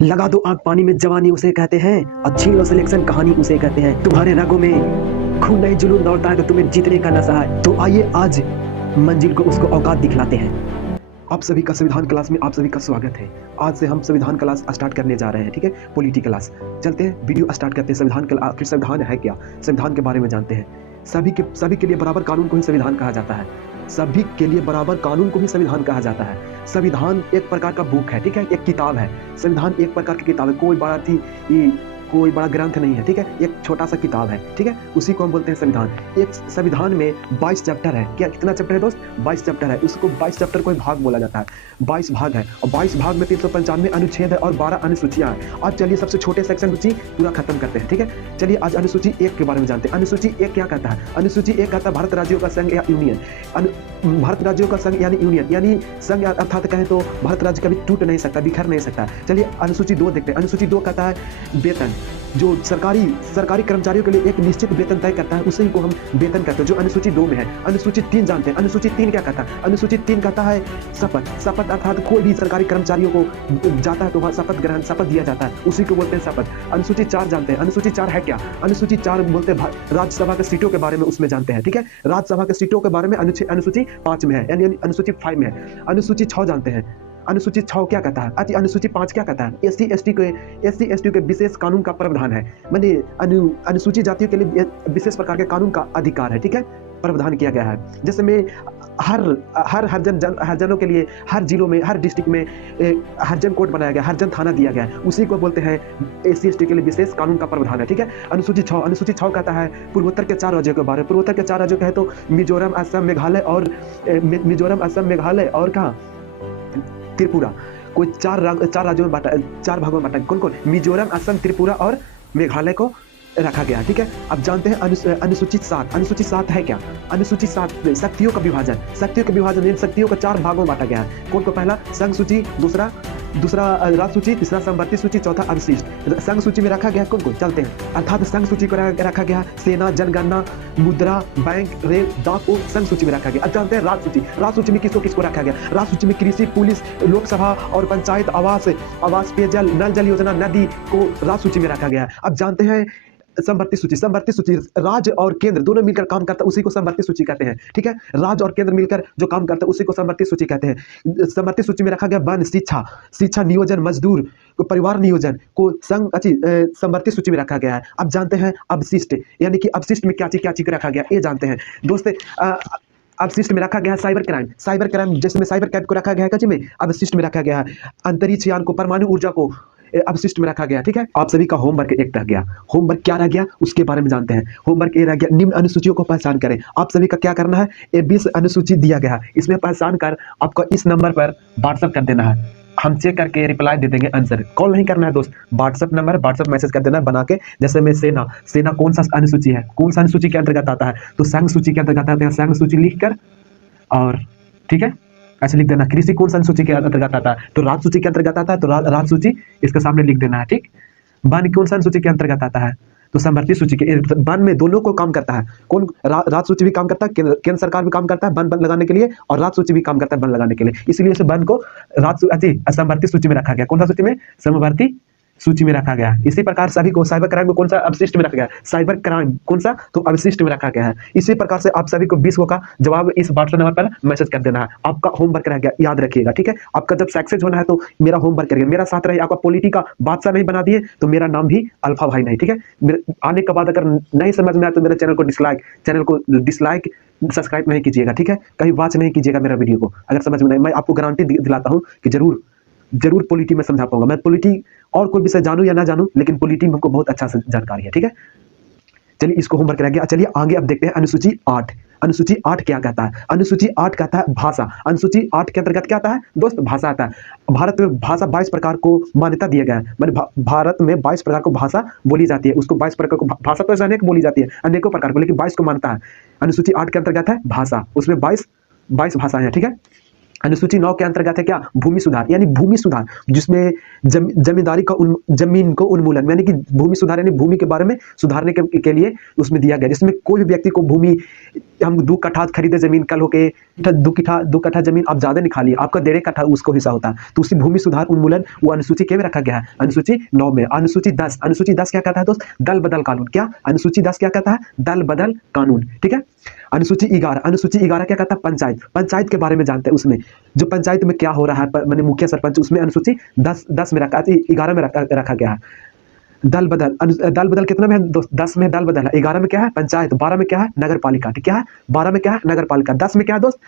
लगा दो आग पानी में जवानी उसे कहते हैं, और छीन लो सिलेक्शन कहानी उसे कहते हैं। तुम्हारे रगों में खून नहीं जुनून दौड़ता है तो तुम्हें जीतने का नशा है। तो आइए आज मंजिल को उसको औकात दिखलाते हैं। आप सभी का संविधान क्लास में आप सभी का स्वागत है। आज से हम संविधान क्लास स्टार्ट करने जा रहे हैं, ठीक है। पॉलिटी क्लास चलते हैं, वीडियो स्टार्ट करते हैं। संविधान आखिर संविधान है क्या, संविधान के बारे में जानते हैं। सभी के लिए बराबर कानून को ही संविधान कहा जाता है। सभी के लिए बराबर कानून को ही संविधान कहा जाता है। संविधान एक प्रकार का बुक है, ठीक है, एक किताब है। संविधान एक प्रकार की किताब है, कोई बड़ा ग्रंथ नहीं है, ठीक है, एक छोटा सा किताब है, ठीक है। उसी को हम बोलते हैं संविधान। एक संविधान में 22 चैप्टर है। क्या कितना चैप्टर है दोस्त? 22 चैप्टर है। उसको 22 चैप्टर को भाग बोला जाता है। 22 भाग है और 22 भाग में 395 अनुच्छेद है और 12 अनुसूचियां हैं। आज चलिए सबसे छोटे सेक्शन सूची पूरा खत्म करते हैं, ठीक है। चलिए आज अनुसूची 1 के बारे में जानते हैं। अनुसूची 1 क्या कहता है? अनुसूची 1 कहता है भारत राज्यों का संघ या यूनियन। भारत राज्यों का संघ यानी यूनियन, यानी संघ अर्थात कहें तो भारत राज्य कभी टूट नहीं सकता, बिखर नहीं सकता। चलिए अनुसूची 2 देखते हैं। अनुसूची 2 कहता है वेतन। जो सरकारी कर्मचारियों के लिए एक निश्चित वेतन तय करता है, उसी को हम वेतन कहते हैं, जो अनुसूची 2 में है। अनुसूची 3 जानते हैं। अनुसूची 3 क्या कहता है? अनुसूची 3 कहता है शपथ अर्थात कोई भी सरकारी कर्मचारियों को जाता है तो वहाँ शपथ दिया जाता है, उसी को बोलते हैं शपथ। अनुसूची 4 जानते हैं। अनुसूची 4 है क्या? अनुसूची 4 बोलते हैं राज्यसभा के सीटों के बारे में, उसमें जानते हैं, ठीक है। राज्यसभा के सीटों के बारे में अनुसूची 5 में है, यानी अनुसूची 5 में है। अनुसूची 6 जानते हैं। अनुसूची 6 क्या कहता है? अच्छा, अनुसूची 5 क्या कहता है? एससी एसटी के विशेष कानून का प्रावधान है, माने अनुसूचित जातियों के लिए विशेष प्रकार के कानून का अधिकार है, ठीक है, प्रावधान किया गया है। जैसे में हर जनों के लिए हर जिलों में, हर डिस्ट्रिक्ट में हरजन कोर्ट बनाया गया, हरजन थाना दिया गया, उसी को बोलते हैं एससी एसटी के लिए विशेष कानून का प्रावधान है, ठीक है। अनुसूची 6 कहता है पूर्वोत्तर के 4 राज्यों के बारे में। पूर्वोत्तर के 4 राज्यों कहे तो मिजोरम, असम, मेघालय और कहाँ त्रिपुरा। कोई 4 राज्यों में बांटा, 4 भागों में बांटा। कौन कौन? मिजोरम, असम, त्रिपुरा और मेघालय को रखा गया, ठीक है। अब जानते हैं अनुसूचित 7। अनुसूचित 7 है क्या? अनुसूचित 7 शक्तियों का विभाजन। इन शक्तियों को 4 भागों में बांटा गया है। कौन को? पहला संघ सूची, दूसरा राज्य सूची, तीसरा समवर्ती सूची, चौथा अवशिष्ट। संघ सूची में रखा गया कौन को? चलते हैं। अर्थात संघ सूची को रखा गया सेना, जनगणना, मुद्रा, बैंक, रेल, डाक को संघ सूची में रखा गया। अब जानते हैं राज्य सूची। राज्य सूची में किसको रखा गया? राज्य सूची में कृषि, पुलिस, लोकसभा और पंचायत, आवास, पेयजल, नल जल योजना, नदी को राज्य सूची में रखा गया। अब जानते हैं समवर्ती सूची राज्य और केंद्र दोनों मिलकर काम करता है, उसी को समवर्ती सूची कहते हैं, ठीक है। राज्य और केंद्र मिलकर जो काम करता है उसी को समवर्ती सूची कहते हैं। समवर्ती सूची में रखा गया वन, शिक्षा नियोजन, मजदूर, परिवार नियोजन को समवर्ती सूची में रखा गया है। अब जानते हैं अवशिष्ट, यानी कि अवशिष्ट में क्या चीज रखा गया, ये जानते हैं दोस्त। अवशिष्ट में रखा गया है साइबर क्राइम जिसमें साइबर क्राइम को रखा गया है कच्चे में अवशिष्ट में रखा गया है। अंतरिक्ष यान को, परमाणु ऊर्जा को अवशिष्ट में रखा गया, ठीक है। आप सभी का होमवर्क एक रह गया। होमवर्क क्या रह गया उसके बारे में जानते हैं। होमवर्क ये रह गया, निम्न अनुसूचियों को पहचान करें। आप सभी का क्या करना है? ये 20 अनुसूची दिया गया है, इसमें पहचान कर आपको इस नंबर पर व्हाट्सएप कर देना है। हम चेक करके रिप्लाई दे देंगे, आंसर। कॉल नहीं करना है दोस्त, व्हाट्सएप नंबर, व्हाट्सएप मैसेज कर देना बना के। जैसे में सेना कौन सा अनुसूची है, कौन सा अनुसूची के अंतर्गत आता है, तो संघ सूची के अंतर्गत आता है। संघ सूची लिख कर और ठीक है ऐसे लिख देना। कृषि कौन सा सूची के अंतर्गत आता है, तो राज्य सूची के अंतर्गत आता है, तो राज्य सूची इसके सामने लिख देना है, ठीक। वन कौन सा सूची के अंतर्गत आता है, तो समवर्ती सूची के। वन में दोनों को काम करता है, कौन? राज्य सूची भी काम करता है, केंद्र सरकार भी काम करता है वन लगाने के लिए, और राज्य सूची भी काम करता है वन लगाने के लिए। इसलिए इस वन को समवर्ती सूची में रखा गया। कौन सा सूची में? समवर्ती सूची में रखा गया है। इसी प्रकार सभी को साइबर क्राइम को कौन सा? अवशिष्ट में रखा गया है। साइबर क्राइम कौन सा? तो अवशिष्ट में रखा गया है। इसी प्रकार से आप सभी को 20 का जवाब इस व्हाट्सएप नंबर पर मैसेज कर देना है। आपका होमवर्क रह गया, याद रखिएगा, ठीक है। आपका जब सक्सेस होना है तो मेरा होमवर्क करिए, मेरा साथ रहिए। आपका पॉलिटी का बादशाह नहीं बना दिए तो मेरा नाम भी अल्फा भाई नहीं, ठीक है। आने के बाद अगर नहीं समझ में आए तो मेरे चैनल को डिसलाइक सब्सक्राइब नहीं कीजिएगा, ठीक है। कहीं वॉच नहीं कीजिएगा मेरा वीडियो को। अगर समझ में नहीं, मैं आपको गारंटी दिलाता हूँ कि जरूर पॉलिटी में समझा पाऊंगा। मैं पॉलिटी और कोई विषय जानूं या ना जानूं, लेकिन पॉलिटी में हमको बहुत अच्छा जानकारी है, ठीक है। चलिए इसको होमवर्क रह गया। चलिए आगे अब देखते हैं अनुसूची 8। अनुसूची 8 क्या कहता है? अनुसूची 8 कहता है भाषा। अनुसूची 8 के अंतर्गत क्या आता है दोस्त? भाषा आता है। भारत में भाषा 22 प्रकार को मान्यता दिया गया है, माने भारत में 22 प्रकार को भाषा बोली जाती है। उसको 22 प्रकार को भाषा तो अनेक बोली जाती है, अनेकों प्रकार को, लेकिन 22 को मानता है। अनुसूची 8 के अंतर्गत है भाषा, उसमें 22 भाषाएं हैं, ठीक है। अनुसूची 9 के अंतर्गत है क्या, भूमि सुधार, यानी भूमि सुधार जिसमें जमींदारी का जमीन को उन्मूलन, यानी कि भूमि सुधार यानी भूमि के बारे में सुधारने के लिए उसमें दिया गया, जिसमें कोई भी व्यक्ति को भूमि, हम 2 कट्ठा खरीदे जमीन, कल होके 2 कट्ठा जमीन आप ज्यादा निकालिए, आपका 1.5 कट्ठा उसको हिस्सा होता है, तो उसी भूमि सुधार उन्मूलन वो अनुसूची के में रखा गया है, अनुसूची 9 में। अनुसूची 10 क्या कहता है दोस्त, दल बदल कानून। क्या अनुसूची 10 क्या कहता है, दल बदल कानून, ठीक है। अनुसूची 11 क्या कहता है, पंचायत के बारे में जानते हैं, उसमें जो पंचायत में क्या हो रहा है, मैंने मुखिया सरपंच, उसमें अनुसूची 10 में रखा, 11 में रखा गया है। दल बदल कितना में है दोस्त, 10 में दल बदल है, 11 में क्या है, पंचायत, 12 में क्या है, नगर पालिका, ठीक है, 12 में क्या है, नगर पालिका, 10 में क्या है दोस्त,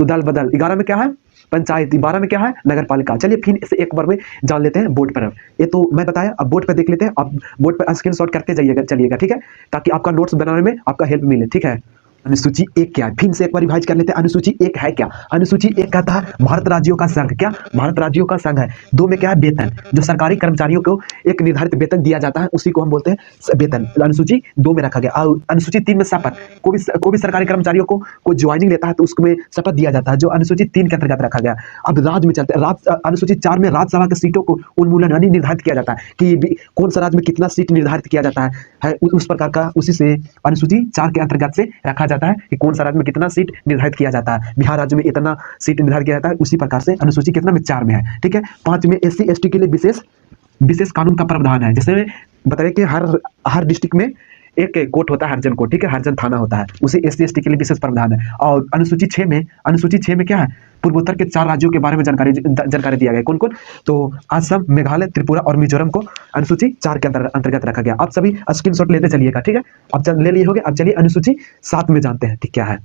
तो दल बदल, 11 में क्या है, पंचायत, 12 में क्या है, नगर पालिका। चलिए फिर इसे एक बार में जान लेते हैं बोर्ड पर। ये तो मैं बताया, अब बोर्ड पर देख लेते हैं, अब बोर्ड पर स्क्रीनशॉट करते जाइएगा, चलिएगा, ठीक है, ताकि आपका नोट्स बनाने में आपका हेल्प मिले, ठीक है। अनुसूची 1 क्या है, फिर से एक बार रिवाइज कर लेते हैं, अनुसूची 1 है क्या, अनुसूची 1 कहता है भारत राज्यों का संघ, क्या भारत राज्यों का संघ है। 2 में क्या है, वेतन, जो सरकारी कर्मचारियों को एक निर्धारित वेतन दिया जाता है, उसी को हम बोलते हैं वेतन, अनुसूची 2 में रखा गया। और अनुसूची 3 में शपथ, कोई भी सरकारी कर्मचारियों को ज्वाइनिंग लेता है तो उसमें शपथ दिया जाता है, जो अनुसूची 3 के अंतर्गत रखा गया। अब राज्य में चलते हैं, अनुसूची 4 में राज्यसभा की सीटों को उन्मूलन यानी निर्धारित किया जाता है कि कौन सा राज्य में कितना सीट निर्धारित किया जाता है उस प्रकार का, उसी से अनुसूची 4 के अंतर्गत से रखा जाता है कि कौन सा राज्य में कितना सीट निर्धारित किया जाता है। बिहार राज्य में इतना सीट निर्धारित किया जाता है, उसी प्रकार से अनुसूची कितना में, 4 में है, ठीक है। 5 में SC ST के लिए विशेष कानून का प्रावधान है, जैसे बताइए कि हर डिस्ट्रिक्ट में एक कोर्ट होता है, हरजन कोर्ट, ठीक है, हरजन थाना होता है, उसी SC ST के लिए विशेष प्रावधान है। और अनुसूची 6 में क्या है, पूर्वोत्तर के 4 राज्यों के बारे में जानकारी दिया गया, कौन कौन, तो असम, मेघालय, त्रिपुरा और मिजोरम को अनुसूची 4 के अंतर्गत रखा गया। आप सभी स्क्रीनशॉट लेते चलिएगा, ठीक है, अब ले लिए होंगे। अब चलिए अनुसूची 7 में जानते हैं, ठीक क्या है,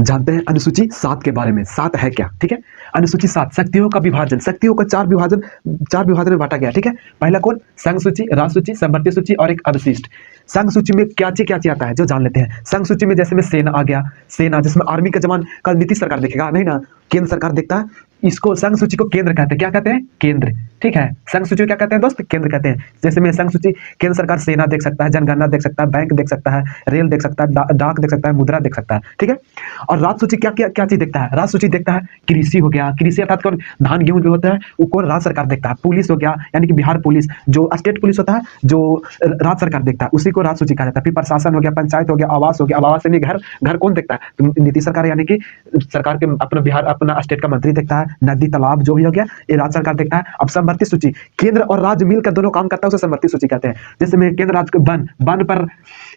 जानते हैं अनुसूची 7 के बारे में। 7 है क्या, ठीक है, अनुसूची 7 शक्तियों का विभाजन, शक्तियों का 4 विभाजन में बांटा गया, ठीक है। पहला कौन, संघ सूची, राज सूची, समवर्ती सूची और एक अवशिष्ट। संघ सूची में क्या चीज आता है जो जान लेते हैं। संघ सूची में जैसे में सेना आ गया, सेना जिसमें आर्मी का जवान का नीतीश सरकार देखेगा, नहीं ना, केंद्र सरकार देखता है, इसको संघ सूची को केंद्र कहते हैं, क्या कहते हैं, केंद्र, ठीक है। संघ सूची को क्या कहते हैं दोस्त, केंद्र कहते हैं। जैसे में संघ सूची, केंद्र सरकार सेना देख सकता है, जनगणना देख सकता है, बैंक देख सकता है, रेल देख सकता है, डाक देख सकता है, मुद्रा देख सकता है, ठीक है। और राज सूची क्या चीज देखता है, राज सूची देखता है कृषि हो गया, कृषि अर्थात कौन, धान गेहूं जो होता है वो कौन, राज्य सरकार देखता है। पुलिस हो गया, यानी कि बिहार पुलिस, जो स्टेट पुलिस होता है जो राज्य सरकार देखता है, उसी को राज सूची कहा जाता है। फिर प्रशासन हो गया, पंचायत हो गया, आवास हो गया, आवास यानी घर कौन देखता है, तो नीतीश सरकार, यानी कि सरकार के अपना बिहार अपना स्टेट का मंत्री देखता है। नदी तालाब जो भी हो गया ये राज्य सरकार देखता है। अब समवर्ती सूची, केंद्र और राज्य मिलकर दोनों काम करता है, उसे समवर्ती सूची कहते हैं। जैसे में केंद्र राज्य वन पर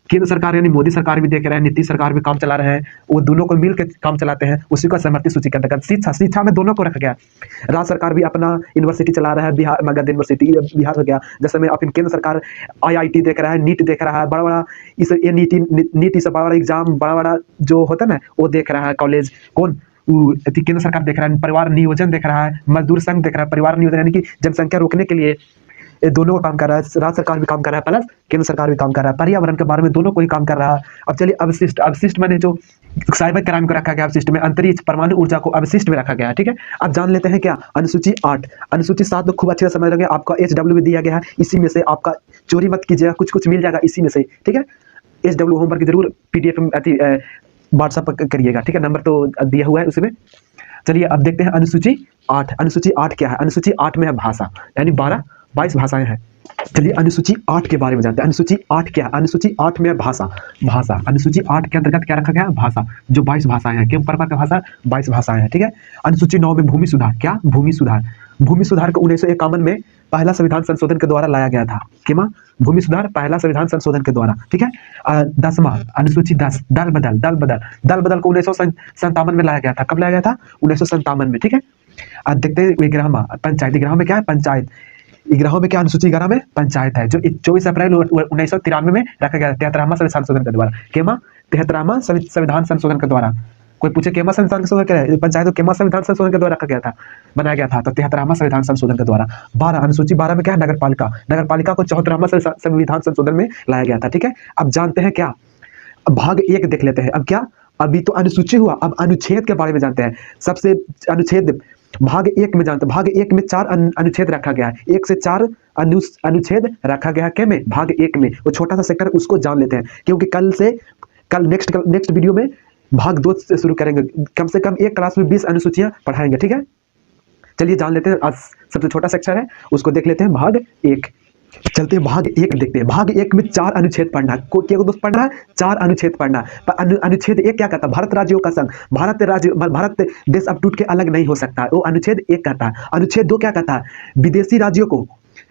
केंद्र सरकार यानी मोदी सरकार भी देख रहा है, नीतीश सरकार भी काम चला रहे हैं, वो दोनों को मिलकर काम चलाते हैं, उसी को समवर्ती सूची कहते हैं। शिक्षा में दोनों को रखा गया, राज्य सरकार भी अपना यूनिवर्सिटी चला रहा है, बिहार मगध यूनिवर्सिटी बिहार हो गया, जैसे में अपन केंद्र सरकार IIT देख रहा है, नीट देख रहा है, बड़ा इस नीट से बड़ा एग्जाम, बड़ा जो होता है ना वो देख रहा है कॉलेज, कौन, केंद्र सरकार देख रहा है। परिवार नियोजन देख रहा है, मजदूर संघ देख रहा है, परिवार नियोजन यानी कि जनसंख्या रोकने के लिए ये दोनों को काम कर रहा है, राज्य सरकार भी काम कर रहा है प्लस केंद्र सरकार भी काम कर रहा है, पर्यावरण के बारे में दोनों को ही काम कर रहा है। अब चलिए अवशिष्ट मैंने जो साइबर क्राइम को रखा गया अवशिष्ट में, अंतरिक्ष परमाणु ऊर्जा को अवशिष्ट में रखा गया है, ठीक है। अब जान लेते हैं क्या, अनुसूची 8, अनुसूची 7 तो खूब अच्छे से समझ रहे, आपका HW भी दिया गया है, इसी में से आपका चोरी मत कीजिएगा, कुछ मिल जाएगा इसी में से, ठीक है। HW होमवर्क जरूर PDF में व्हाट्सअप करिएगा, ठीक है, नंबर तो दिया हुआ है उसमें। चलिए अब देखते हैं अनुसूची 8। अनुसूची 8 क्या है, अनुसूची 8 में है भाषा, यानी 22 भाषाएं हैं। चलिए अनुसूची 8 के बारे में जानते हैं। अनुसूची 8 क्या है, अनुसूची 8 में भाषा, अनुसूची 8 के अंतर्गत क्या रखा गया है, भाषा, जो 22 भाषाएं हैं, किन प्रकार की भाषा, 22 भाषाएं हैं, ठीक है। अनुसूची 9 में भूमि सुधार, क्या भूमि सुधार को 1951 में पहला संविधान संशोधन के द्वारा लाया गया था, किमा भूमि सुधार पहला संविधान संशोधन के द्वारा, ठीक है। 10वां अनुसूची 10 दल बदल को 1957 में लाया गया था, कब लाया गया था, 1957 में, ठीक है। देखते हैं 11वां पंचायत, 11वां में क्या है, पंचायत, 11वां में क्या, अनुसूची 11 में पंचायत है, जो 24 अप्रैल 1993 में रखा गया 73वां संविधान संशोधन के द्वारा, केमा 73वां संविधान संशोधन के द्वारा। कोई पूछे केमा संविधान संशोधन क्या है, पंचायत को केमा संविधान संशोधन के द्वारा रखा गया था, बनाया गया था, तो 73वां संविधान संशोधन के द्वारा। 12 अनुसूची 12 में क्या है, नगरपालिका को 74वां संविधान संशोधन में लाया गया था, ठीक है। अब जानते हैं क्या, भाग 1 देख लेते हैं। अब क्या, अभी तो अनुसूची हुआ, अब अनुच्छेद के बारे में जानते हैं। सबसे अनुच्छेद भाग 1 में जानते हैं, भाग 1 में 4 अनुच्छेद रखा गया है, 1 से 4 अनुच्छेद रखा गया है, क्या में, भाग 1 में। वो छोटा सा सेक्टर उसको जान लेते हैं, क्योंकि कल नेक्स्ट वीडियो में भाग 2 से शुरू करेंगे। कम से कम एक क्लास में 20 अनुसूचियां पढ़ाएंगे, ठीक है। चलिए जान लेते हैं, आज सबसे छोटा सेक्शन है उसको देख लेते हैं, भाग 1। चलते हैं भाग 1 देखते हैं। भाग 1 में 4 अनुच्छेद पढ़ना है। क्या दोस्त पढ़ना है? 4 अनुच्छेद पढ़ना है। अनुच्छेद 1 क्या कहता है? भारत राज्यों का संघ, भारत देश अब टूट के अलग नहीं हो सकता, वो अनुच्छेद 1 कहता है। अनुच्छेद 2 क्या कहता है? विदेशी राज्यों को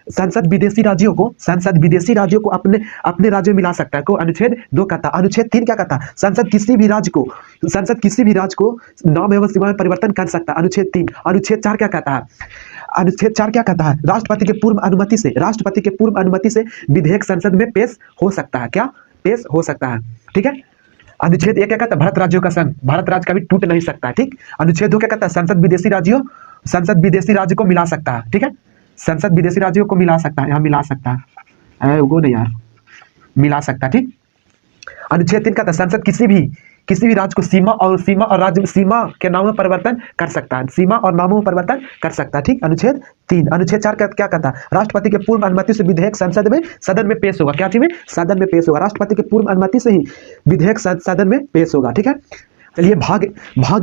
संसद विदेशी राज्यों को अपने अपने राज्य में मिला सकता है, को अनुच्छेद 2 कहता है। अनुच्छेद 3 क्या कहता है? संसद किसी भी राज्य को नाम एवं सीमा में परिवर्तन कर सकता है, अनुच्छेद 3। अनुच्छेद 4 क्या कहता है? अनुच्छेद 4 क्या कहता है? राष्ट्रपति के पूर्व अनुमति से विधेयक संसद में पेश हो सकता है। क्या पेश हो सकता है? ठीक है। अनुच्छेद 1 क्या कहता है? भारत राज्यों का संघ, भारत राज्य कभी टूट नहीं सकता, ठीक। अनुच्छेद 2 क्या कहता है? संसद विदेशी राज्य को मिला सकता है, ठीक है। संसद विदेशी राज्यों को मिला सकता है, यहाँ मिला सकता है, वो नहीं यार, मिला सकता है, ठीक। अनुच्छेद 3 कहता है संसद किसी भी राज्य को सीमा के नामों में परिवर्तन कर सकता है, सीमा और नामों में परिवर्तन कर सकता है, ठीक। अनुच्छेद 3। अनुच्छेद 4 क्या कहता है? राष्ट्रपति के पूर्व अनुमति से विधेयक सदन में पेश होगा। क्या चीज में? सदन में पेश होगा। राष्ट्रपति के पूर्व अनुमति से ही विधेयक सदन में पेश होगा, ठीक है। चलिए भाग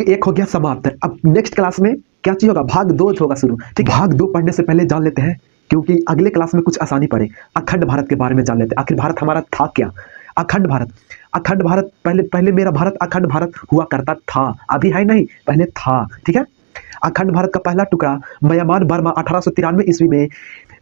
1 हो गया समाप्त। अब नेक्स्ट क्लास में क्या चीज होगा? भाग 2 होगा शुरू, ठीक। भाग 2 पढ़ने से पहले जान लेते हैं, क्योंकि अगले क्लास में कुछ आसानी पड़े, अखंड भारत के बारे में जान लेते हैं। आखिर भारत हमारा था क्या? अखंड भारत पहले मेरा भारत अखंड भारत हुआ करता था, अभी है नहीं, पहले था, ठीक है। अखंड भारत का पहला टुकड़ा म्यांमार बर्मा 1893 ईस्वी में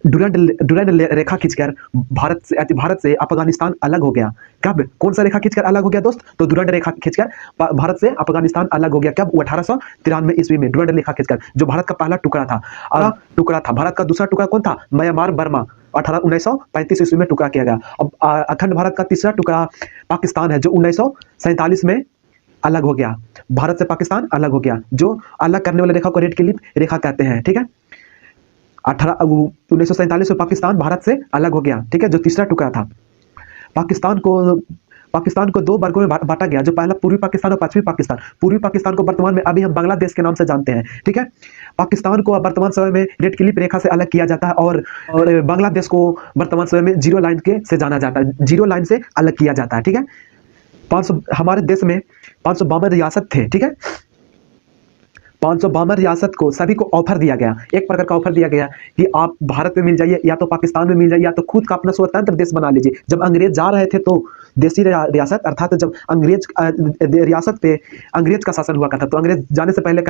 डुरंड रेखा खींचकर भारत से अफगानिस्तान अलग हो गया। कब? कौन सा रेखा खींचकर अलग हो गया दोस्त? तो डुरंड रेखा खींचकर भारत से अफगानिस्तान अलग हो गया। कब? 1893 ईस्वी में डुरंड रेखा खींचकर, जो भारत का पहला टुकड़ा था। भारत का दूसरा टुकड़ा कौन था? म्यांमार बर्मा 1935 ईस्वी में टुकड़ा किया गया। अब अखंड भारत का तीसरा टुकड़ा पाकिस्तान है, जो 1947 में अलग हो गया। भारत से पाकिस्तान अलग हो गया, जो अलग करने वाले रेखा को रेड क्लिफ रेखा कहते हैं, ठीक है। 1947 में पाकिस्तान भारत से अलग हो गया, ठीक है, जो तीसरा टुकड़ा था। पाकिस्तान को 2 वर्गों में बांटा गया, जो पहला पूर्वी पाकिस्तान और पश्चिमी पाकिस्तान। पूर्वी पाकिस्तान को वर्तमान में अभी हम बांग्लादेश के नाम से जानते हैं, ठीक है। पाकिस्तान को वर्तमान समय में रेड क्लिफ रेखा से अलग किया जाता है, और बांग्लादेश को वर्तमान समय में जीरो लाइन के से जाना जाता है, जीरो लाइन से अलग किया जाता है, ठीक है। हमारे देश में 552 रियासत थे, ठीक है। 552 रियासत को सभी को ऑफर दिया गया, एक प्रकार का ऑफर दिया गया कि आप भारत में मिल जाइए, या तो पाकिस्तान में मिल जाइए, या तो खुद का अपना स्वतंत्र देश बना लीजिए। जब अंग्रेज जा रहे थे तो देसी रियासत, अर्थात जब अंग्रेज रियासत पे अंग्रेज का शासन हुआ करता, तो अंग्रेज जाने से पहले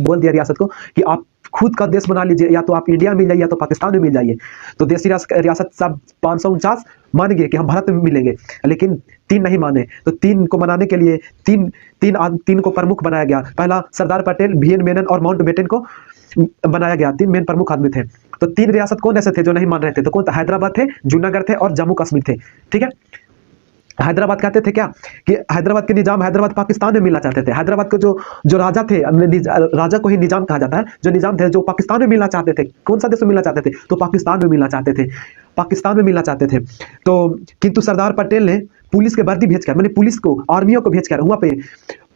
बोल दिया रियासत को कि आप खुद का देश बना लीजिए, या तो आप इंडिया में मिल जाइए, या तो पाकिस्तान में मिल जाइए। तो देसी रियासत सब 549 मान गए कि हम भारत में मिलेंगे, लेकिन 3 नहीं माने। तो 3 को मनाने के लिए तीन को प्रमुख बनाया गया। पहला सरदार पटेल, VN मेनन और माउंटबेटन को बनाया गया। 3 मेन प्रमुख आदमी थे। तो 3 रियासत कौन ऐसे थे जो नहीं मान रहे थे? तो कौन? हैदराबाद थे, जूनागढ़ थे और जम्मू कश्मीर थे, ठीक है। हैदराबाद कहते थे क्या कि हैदराबाद के निजाम हैदराबाद पाकिस्तान में मिलना चाहते थे। हैदराबाद के जो राजा थे, राजा को ही निजाम कहा जाता है, जो निजाम थे जो पाकिस्तान में मिलना चाहते थे। कौन सा देश में मिलना चाहते थे? तो पाकिस्तान में मिलना चाहते थे। तो किंतु सरदार पटेल ने पुलिस के वर्दी भेजकर, मैंने पुलिस को, आर्मियों को भेजकर, वहां पे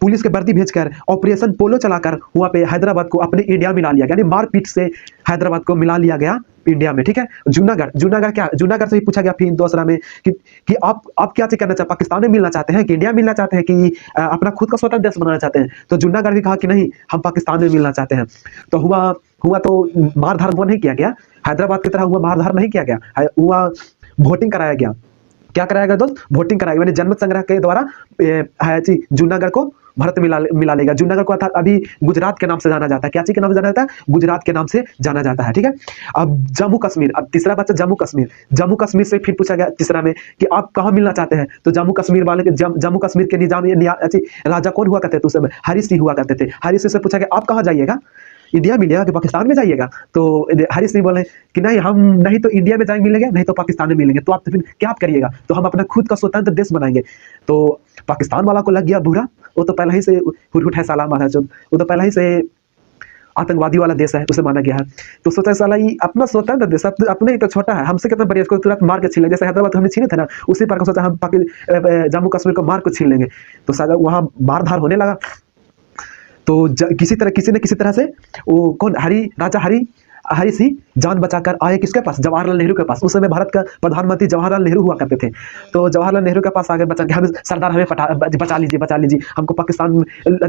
पुलिस के वर्दी भेजकर ऑपरेशन पोलो चलाकर वहां पे हैदराबाद को अपने इंडिया मिला लिया, यानी मारपीट से हैदराबाद को मिला लिया गया इंडिया में, ठीक है। जूनागढ़ से ही पूछा गया फिर दूसरा में कि आप क्या करना चाहते हैं? पाकिस्तान में मिलना चाहते हैं कि इंडिया मिलना चाहते हैं कि अपना खुद का स्वतंत्र देश बनाना चाहते हैं? तो जूनागढ़ भी कहा कि नहीं, हम पाकिस्तान में मिलना चाहते हैं। तो हुआ तो मारधार हुआ नहीं किया गया, हैदराबाद की तरह हुआ मारधार नहीं किया गया, हुआ वोटिंग कराया गया। क्या कराया गया दोस्त? वोटिंग कराया गया, यानी जनमत संग्रह के द्वारा जूनागढ़ को भारत मिला लेगा। जूनागढ़ को अर्थात अभी गुजरात के नाम से जाना जाता है। क्या चीज के नाम से जाना जाता है? गुजरात के नाम से जाना जाता है, ठीक है। अब जम्मू कश्मीर, अब तीसरा बच्चा जम्मू कश्मीर से फिर पूछा गया तीसरा में कि आप कहाँ मिलना चाहते हैं? तो जम्मू कश्मीर वाले के जम्मू कश्मीर के निजाम राजा कौन हुआ करते थे उस समय? हरी सिंह हुआ करते थे। हरी सिंह से पूछा गया आप कहाँ जाइएगा? इंडिया मिलेगा कि पाकिस्तान में जाइएगा? तो हरी सिंह बोले कि नहीं, हम नहीं तो इंडिया में जाएंगे मिलेंगे, नहीं तो पाकिस्तान में मिलेंगे। तो आप तो फिर क्या आप करिएगा? तो हम अपना खुद का स्वतंत्र देश बनाएंगे। तो पाकिस्तान वाला को लग गया बुरा, वो तो पहले ही से हुरहुट है साला मारा, जो वो तो पहले ही से आतंकवादी वाला देश है, उसे माना गया है। तो सोचा साला ये अपना स्वतंत्र देश अपने ही तो छोटा है, हमसे कितना बढ़िया, इसको तुरंत मार के छीन लेंगे। जैसे हैदराबाद हमने छीने थे ना, उसी पर सोचा हम जम्मू कश्मीर को मार को छीन लेंगे। तो साला वहाँ मारधार होने लगा। तो किसी न किसी तरह से वो कौन राजा हरी हरी सी जान बचाकर आए किसके पास, जवाहरलाल नेहरू के पास। उस समय भारत का प्रधानमंत्री जवाहरलाल नेहरू हुआ करते थे। तो जवाहरलाल नेहरू के पास आगे बचा के हमें सरदार हमें बचा लीजिए, बचा लीजिए, हमको पाकिस्तान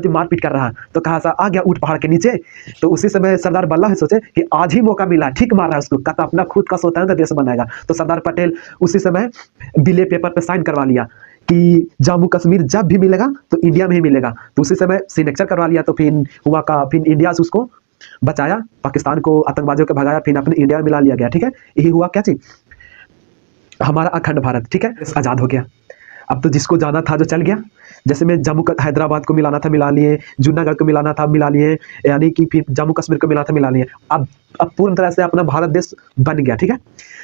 मारपीट कर रहा है। तो कहा सा आ गया ऊँट पहाड़ के नीचे। तो उसी समय सरदार वल्लभ सोचे कि आज ही मौका मिला, ठीक मारा है उसको, कहता अपना खुद का स्वतंत्र देश बनाएगा। तो सरदार पटेल उसी समय बिले पेपर पे साइन करवा लिया कि जम्मू कश्मीर जब भी मिलेगा तो इंडिया में ही मिलेगा। तो उसी समय सिग्नेचर करवा लिया। तो फिर हुआ का फिर इंडिया से उसको बचाया, पाकिस्तान को आतंकवादियों को भगाया, फिर अपने इंडिया में मिला लिया गया। ठीक है, यही हुआ क्या चीज, हमारा अखंड भारत। ठीक है, आजाद हो गया। अब तो जिसको जाना था जो चल गया। जैसे मैं जम्मू हैदराबाद को मिलाना था मिला लिए, जूनागढ़ को मिलाना था मिला लिए, यानी कि फिर जम्मू कश्मीर को मिलाना था मिला लिए। अब पूर्ण तरह से अपना भारत देश बन गया। ठीक है,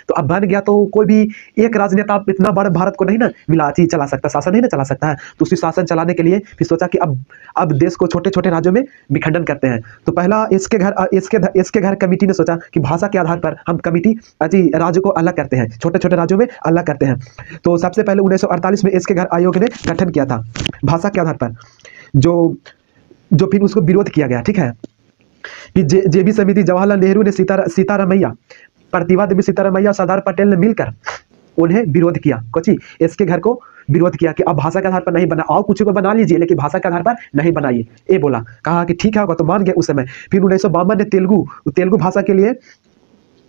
तो अब बन गया तो कोई भी एक राजनेता इतना बड़ा भारत को नहीं ना मिला चला सकता, शासन नहीं ना चला सकता है। तो उसी शासन चलाने के लिए फिर सोचा कि अब देश को छोटे छोटे राज्यों में विखंडन करते हैं। तो पहला इसके घर कमेटी ने सोचा कि भाषा के आधार पर हम कमेटी राज्य को अलग करते हैं, छोटे छोटे राज्यों में अलग करते हैं। तो सबसे पहले 1948 में इसके घर आयोग ने गठन किया था भाषा के आधार पर, जो फिर उसको विरोध किया गया। ठीक है, कि जेबी समिति जवाहरलाल नेहरू ने सीतारामैया प्रतिवाद में सीतारामैया और सरदार पटेल ने मिलकर उन्हें विरोध किया। कोची इसके घर को विरोध किया कि अब भाषा के आधार पर नहीं बना, और कुछ को बना लीजिए लेकिन भाषा के आधार पर नहीं बनाइए। ये बोला, कहा कि ठीक है होगा, तो मान गया उस समय। फिर 1952 में तेलुगु भाषा के लिए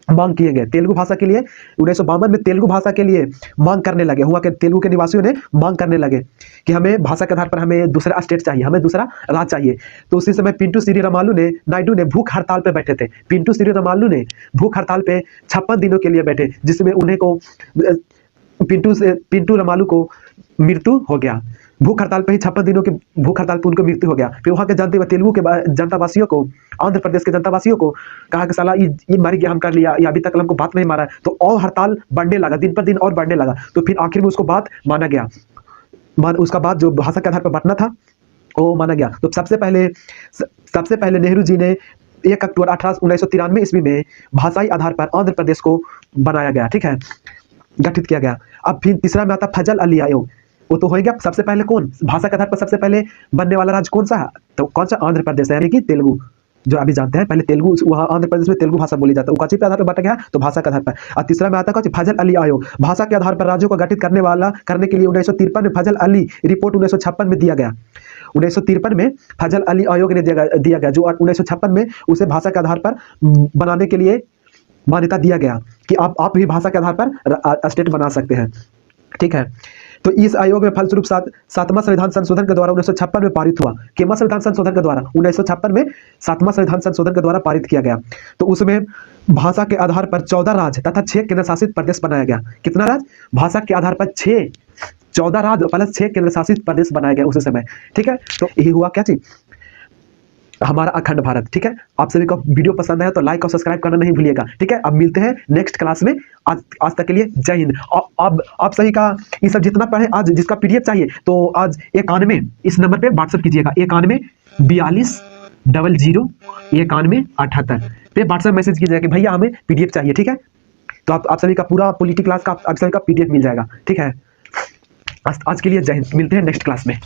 मांग किए गए। तेलुगु भाषा के लिए 1952 में तेलुगु भाषा के लिए मांग करने लगे। हुआ कि तेलुगु के निवासियों ने मांग करने लगे कि हमें भाषा के आधार पर हमें दूसरा स्टेट चाहिए, हमें दूसरा राज्य चाहिए। तो उसी समय पिंटू श्रीरामालू ने भूख हड़ताल पे बैठे थे। पिंटू श्रीरामालू ने भूख हड़ताल पे 56 दिनों के लिए बैठे, जिसमें उन्हें को पिंटू रामालू को मृत्यु हो गया। भूख हड़ताल पे ही 56 दिनों की भूख हड़ताल पे उनको मृत्यु हो गया। फिर वहाँ के तेलुगु के जनतावासियों को, आंध्र प्रदेश के जनतावासियों को कहा कि साला ये मर गया, हम कर लिया, ये अभी तक हमको बात नहीं मारा। तो और हड़ताल बढ़ने लगा, दिन पर दिन और बढ़ने लगा। तो फिर आखिर में उसको बात माना गया। उसका बात जो भाषा के आधार पर बांटना था वो माना गया। तो सबसे पहले नेहरू जी ने 1 अक्टूबर 1993 ईस्वी में भाषाई आधार पर आंध्र प्रदेश को बनाया गया। ठीक है, गठित किया गया। अब फिर तीसरा में आता फजल अली आयोग। वो तो हो गया। सबसे पहले कौन भाषा के आधार पर सबसे पहले बनने वाला राज्य कौन सा है, तो कौन सा, आंध्र प्रदेश है, यानी कि तेलुगु, जो अभी जानते हैं। पहले तेलुगु, वहाँ आंध्र प्रदेश में तेलुगु भाषा बोली जाती है, उकाची के आधार पर बांटा गया, तो भाषा के आधार पर। और तीसरा में आता है फजल अली आयोग, भाषा के आधार पर राज्यों को गठित करने के लिए 1953 में फजल अली रिपोर्ट 1956 में दिया गया। 1953 में फजल अली आयोग ने दिया गया, जो 1956 में उसे भाषा के आधार पर बनाने के लिए मान्यता दिया गया कि आप भी भाषा के आधार पर स्टेट बना सकते हैं। ठीक है, तो इस आयोग में फलस्वरूप 7वां संविधान संशोधन के द्वारा 1956 में पारित हुआ। केमा संविधान संशोधन के द्वारा 1956 में 7वां संविधान संशोधन के द्वारा पारित किया गया। तो उसमें भाषा के आधार पर 14 राज्य तथा 6 केंद्र शासित प्रदेश बनाया गया। कितना राज्य, भाषा के आधार पर 14 राज्य प्लस 6 केंद्र शासित प्रदेश बनाया गया उस समय। ठीक है, तो यही हुआ क्या चीज, हमारा अखंड भारत। ठीक है, आप सभी को वीडियो पसंद आया तो लाइक और सब्सक्राइब करना नहीं भूलिएगा। ठीक है, अब मिलते हैं नेक्स्ट क्लास में। आज तक के लिए जय हिंद। अब आप सभी का ये सब जितना पढ़े, आज जिसका पीडीएफ चाहिए तो आज 91 इस नंबर पे व्हाट्सएप कीजिएगा, 91 42 00 91 78 पे व्हाट्सएप मैसेज कीजिएगा कि भैया हमें पीडीएफ चाहिए। ठीक है, तो आप सभी का पूरा पॉलिटी क्लास का आप सभी का पीडीएफ मिल जाएगा। ठीक है, आज के लिए जय हिंद, मिलते हैं नेक्स्ट क्लास में।